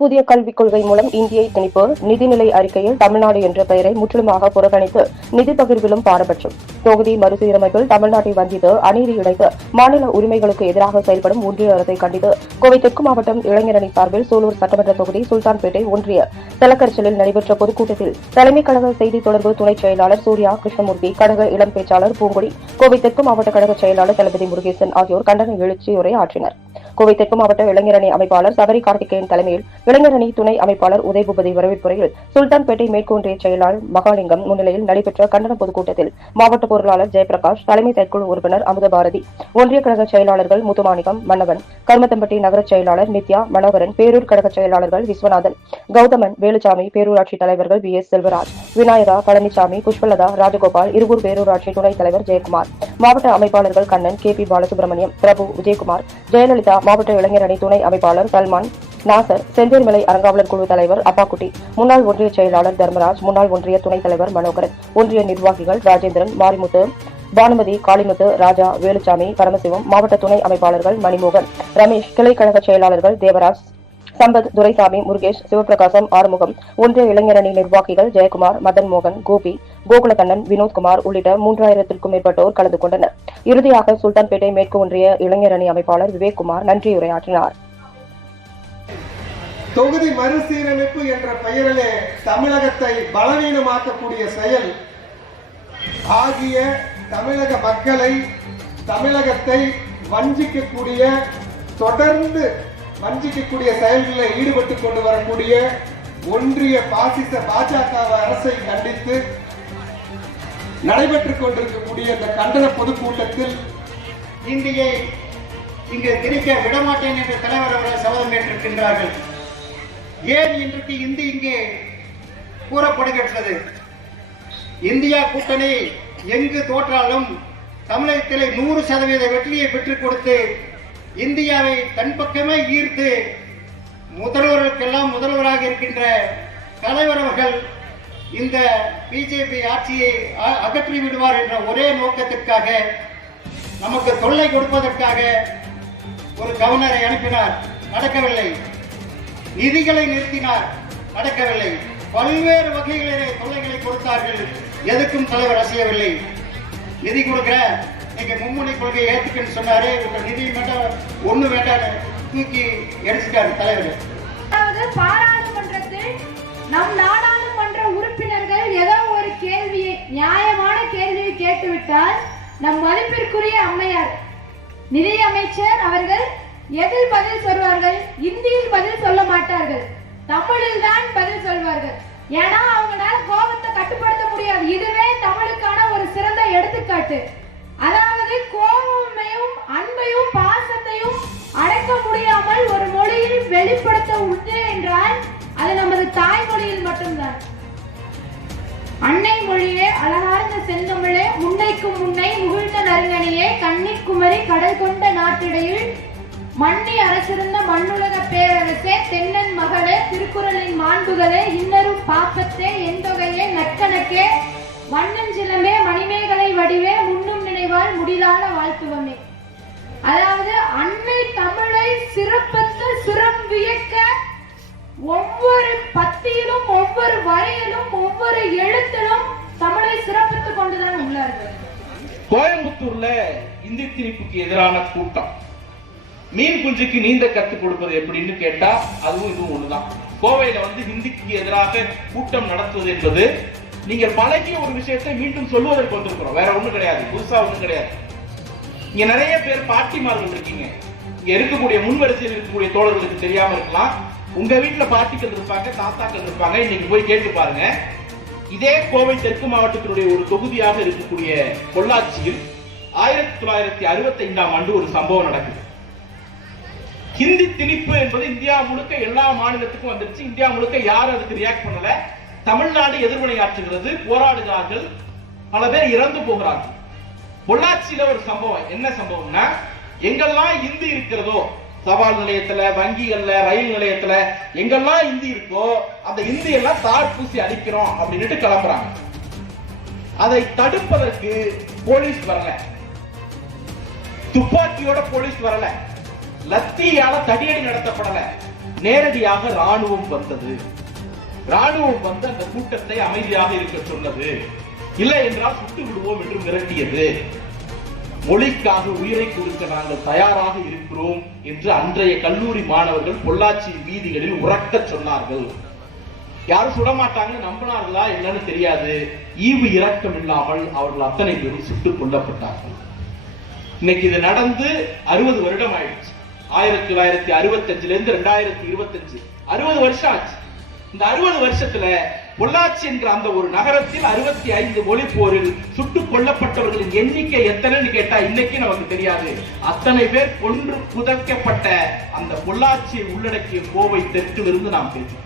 புதிய கல்விக் கொள்கை மூலம் இந்தியை திணிப்பு நிதிநிலை அறிக்கையில் தமிழ்நாடு என்ற பெயரை முற்றிலுமாக புறக்கணித்து நிதி பகிர்விலும் பாரபட்சம். தொகுதி மறுசீரமைப்பில் தமிழ்நாட்டை வஞ்சித்து அநீதி இழைத்து மாநில உரிமைகளுக்கு எதிராக செயல்படும் ஒன்றிய அரசை கண்டித்து கோவை தெற்கு மாவட்டம் இளைஞரணி சார்பில் சூலூர் சட்டமன்ற தொகுதி சுல்தான்பேட்டை ஒன்றிய தலக்கரிசலில் நடைபெற்ற பொதுக்கூட்டத்தில் தலைமை கழக செய்தி தொடர்பு துணைச் செயலாளர் சூர்யா கிருஷ்ணமூர்த்தி கழக இளம் பேச்சாளர் பூங்கொடி கோவை தெற்கு மாவட்ட கழக செயலாளர் தளபதி முருகேசன் ஆகியோர் கண்டன எழுச்சியுரை ஆற்றினர். கோவை தெற்கு மாவட்ட இளைஞரணி அமைப்பாளர் சபரி கார்த்திகேயன் தலைமையில் இளைஞரணி துணை அமைப்பாளர் உதயபூபதி வரவேற்புரையில் சுல்தான்பேட்டை மேற்கொன்றிய செயலாளர் மகாலிங்கம் முன்னிலையில் நடைபெற்ற கண்டன பொதுக்கூட்டத்தில் மாவட்ட பொருளாளர் ஜெயபிரகாஷ் தலைமை செயற்குழு உறுப்பினர் அமுதபாரதி ஒன்றிய கழக செயலாளர்கள் முத்துமாணிக்கம் மன்னவன் கருமத்தம்பட்டி நகர செயலாளர் நித்யா மனோகரன் பேரூர் கழக செயலாளர்கள் விஸ்வநாதன் கௌதமன் வேலுசாமி பேரூராட்சி தலைவர்கள் வி. எஸ். செல்வராஜ் விநாயகா பழனிசாமி புஷ்பலதா ராஜகோபால் இருகூர் பேரூராட்சி துணைத் தலைவர் ஜெயக்குமார் மாவட்ட அமைப்பாளர்கள் கண்ணன் கே. பி. பாலசுப்ரமணியம் பிரபு விஜயகுமார் ஜெயலலிதா மாவட்ட இளைஞர் அணி துணை அமைப்பாளர் சல்மான் நாசர் செந்தேர்மலை அறங்காவலர் குழு தலைவர் அப்பாக்குட்டி முன்னாள் ஒன்றிய செயலாளர் தர்மராஜ் முன்னாள் ஒன்றிய துணைத் தலைவர் மனோகரன் ஒன்றிய நிர்வாகிகள் ராஜேந்திரன் மாரிமுத்து பானுமதி காளிமுத்து ராஜா வேலுச்சாமி பரமசிவம் மாவட்ட துணை அமைப்பாளர்கள் மணிமோகன் ரமேஷ் கிளைக்கழக செயலாளர்கள் தேவராஜ் சம்பத் துரைசாமி முருகேஷ் சிவபிரகாசம் ஆறுமுகம் ஒன்றிய இளைஞரணி நிர்வாகிகள் ஜெயக்குமார் மதன் மோகன் கோபி கோகுலகண்ணன் வினோத்குமார் உள்ளிட்ட மூன்றாயிரத்திற்கும் மேற்பட்டோர் கலந்து கொண்டனர். இறுதியாக சுல்தான்பேட்டை மேற்கு ஒன்றிய இளைஞரணி அமைப்பாளர் விவேக்குமார் நன்றியுரையாற்றினார் தொகுதி மறுசீரமைப்பு என்ற பெயரிலே தமிழகத்தை பலவீனமாக்கக்கூடிய செயல் ஆகிய தமிழக மக்களை தமிழகத்தை வஞ்சிக்கக்கூடிய தொடர்ந்து வஞ்சிக்கக்கூடிய செயல்களில் ஈடுபட்டு கொண்டு வரக்கூடிய ஒன்றிய பாசிச பாஜக அரசை கண்டித்து நடைபெற்றுக் கொண்டிருக்கக்கூடிய இந்த கண்டன பொதுக்கூட்டத்தில் இந்தியை இங்கு திணிக்க விடமாட்டேன் என்று தலைவர் அவர்கள் சபதம் ஏற்றிருக்கின்றார்கள். ஏன் இன்றைக்கு இந்தி இங்கே கூறப்படுகின்றது? இந்தியா கூட்டணி எங்கு தோற்றாலும் தமிழகத்திலே நூறு சதவீத வெற்றியை பெற்றுக் கொடுத்து இந்தியாவை தன் பக்கமே ஈர்த்து முதல்வர்களுக்கெல்லாம் முதல்வராக இருக்கின்ற தலைவர் அவர்கள் இந்த பிஜேபி ஆட்சியை அ- அகற்றி விடுவார் என்ற ஒரே நோக்கத்திற்காக நமக்கு தொல்லை கொடுப்பதற்காக ஒரு கவர்னரை அனுப்பினார். நடக்கவில்லை. நிதிகளை நிறுத்தினார். நடக்கவில்லை. பல்வேறு வகைகளிலே தொல்லைகளை கொடுத்தார்கள். எதுக்கும் தலைவர் அசையவில்லை. நிதி கொடுக்கிற நீங்க மும்முனை கொள்கையை ஏத்துக்கன்னு சொன்னாரு. உங்க நிதி வேண்டாம் ஒண்ணு வேண்டாம்னு தூக்கி எரிச்சிட்டாரு தலைவர். பாராளுமன்றத்தில் நம் நாடு உறுப்பினர்கள் ஏதோ ஒரு கேள்வியை நியாயமான கேள்வியை கேட்டுவிட்டால் நம் மதிப்பிற்குரிய அம்மையார் நிதி அமைச்சர் அவர்கள் எதில் பதில் சொல்வார்கள்? இந்தியில் பதில் சொல்ல மாட்டார்கள். தமிழில் தான் பதில் சொல்வார்கள். ஏன்னா அவங்களால கோபத்தை கட்டுப்படுத்த முடியாது. இதுவே தமிழுக்கான ஒரு சிறந்த எடுத்துக்காட்டு. மொழியே அழகார்ந்த செந்தமிழே முன்னைக்கும் முன்னை முகிழ்ந்த நறுங்கனியே கன்னிக்குமரி கடல் கொண்ட நாட்டிடையில் மண்ணி அரசிருந்த மண்ணுலக பேரரசே தென்னன் மகளே திருக்குறளின் மாண்புகளே இன்னரும் பாப்பத்தே எந்தொகையே நற்கணக்கே வண்ணஞ்சிலம்பே மணிமேகலை வடிவே முன்னும் நினைவால் முடிலான வாழ்த்துவமே. அதாவது அன்னை தமிழை சிறப்பத்து சிறம் வியக்க ஒவ்வொரு பத்தியிலும் ஒவ்வொரு வரையிலும் ஒவ்வொரு எழுத்திலும் கோயம்புத்தூர்ல இந்தி திணிப்புக்கு எதிரான கூட்டம். மீன் குஞ்சுக்கு நீந்த கற்றுக் கொடுப்பது எப்படின்னு கேட்டா அதுவும் இதுவும் ஒண்ணுதான். கோவையில வந்து ஹிந்திக்கு எதிராக கூட்டம் நடத்துவது என்பது நீங்கள் பழகிய ஒரு விஷயத்தை மீண்டும் சொல்லுவதற்கு வந்திருக்கிறோம். வேற ஒண்ணும் கிடையாது புதுசா ஒண்ணும் கிடையாது. இங்க நிறைய பேர் பாட்டிமார்கள் இருக்கீங்க. இங்க இருக்கக்கூடிய முன்வரிசையில் இருக்கக்கூடிய தோழர்களுக்கு தெரியாம இருக்கலாம். உங்க வீட்டுல பாட்டிகள் இருப்பாங்க தாத்தாக்கள் இருப்பாங்க. இன்னைக்கு போய் கேட்டு பாருங்க. இதே கோவை தெற்கு மாவட்டத்தினுடைய ஒரு தொகுதியாக இருக்கக்கூடிய பொள்ளாச்சியில் ஆயிரத்தி தொள்ளாயிரத்தி அறுபத்தி ஐந்தாம் ஆண்டு ஒரு சம்பவம் நடக்குது. ஹிந்தி திணிப்பு என்பது இந்தியா முழுக்க எல்லா மாநிலத்துக்கும் வந்துருச்சு. இந்தியா முழுக்க யாரும் அதுக்கு ரியாக்ட் பண்ணல. தமிழ்நாடு எதிர்வினையாற்றுகிறது போராடுகிறார்கள். பல பேர் இறந்து போகிறார்கள். பொள்ளாச்சியில ஒரு சம்பவம். என்ன சம்பவம்னா எங்கெல்லாம் இந்தி இருக்கிறதோ தபால் நிலையத்துல வங்கிகள்ல ரயில் நிலையத்துல எங்கெல்லாம் இந்தி இருக்கோ அந்த இந்தி எல்லாம் தார் பூசி அடிக்கிறோம் அப்படின்னுட்டு கிளம்புறாங்க. அதை தடுப்பதற்கு போலீஸ் வரல. துப்பாக்கியோட போலீஸ் வரல. லத்தியால தடியடி நடத்தப்படல. நேரடியாக ராணுவம் வந்தது. ராணுவம் வந்து அந்த கூட்டத்தை அமைதியாக இருக்க சொன்னது. இல்லை என்றால் சுட்டு விடுவோம் என்று மிரட்டியது. மொழிக்காக உயிரை கொடுக்க நாங்கள் தயாராக இருக்கிறோம் என்று அன்றைய கல்லூரி மாணவர்கள் பொள்ளாச்சி வீதிகளில் உறக்கச் சொன்னார்கள். யாரும் சுடமாட்டாங்கன்னு நம்பினார்களா என்னன்னு தெரியாது. ஈவு இரக்கம் இல்லாமல் அவர்கள் அத்தனை பேரும் சுட்டுக் கொல்லப்பட்டார்கள். இன்னைக்கு இது நடந்து அறுபது வருடம் ஆயிடுச்சு. ஆயிரத்தி தொள்ளாயிரத்தி அறுபத்தஞ்சுல இருந்து ரெண்டாயிரத்தி இருபத்தஞ்சு. அறுபது வருஷம் ஆச்சு. இந்த அறுபது வருஷத்துல பொள்ளாச்சி என்கிற அந்த ஒரு நகரத்தில் அறுபத்தி ஐந்து மொழி போரில் சுட்டுக் கொல்லப்பட்டவர்களின் எண்ணிக்கை எத்தனைன்னு கேட்டா இன்னைக்கு நமக்கு தெரியாது. அத்தனை பேர் கொன்று புதைக்கப்பட்ட அந்த பொள்ளாச்சியை உள்ளடக்கிய கோவை தெற்கிலிருந்து நாம் பேசுகிறோம்.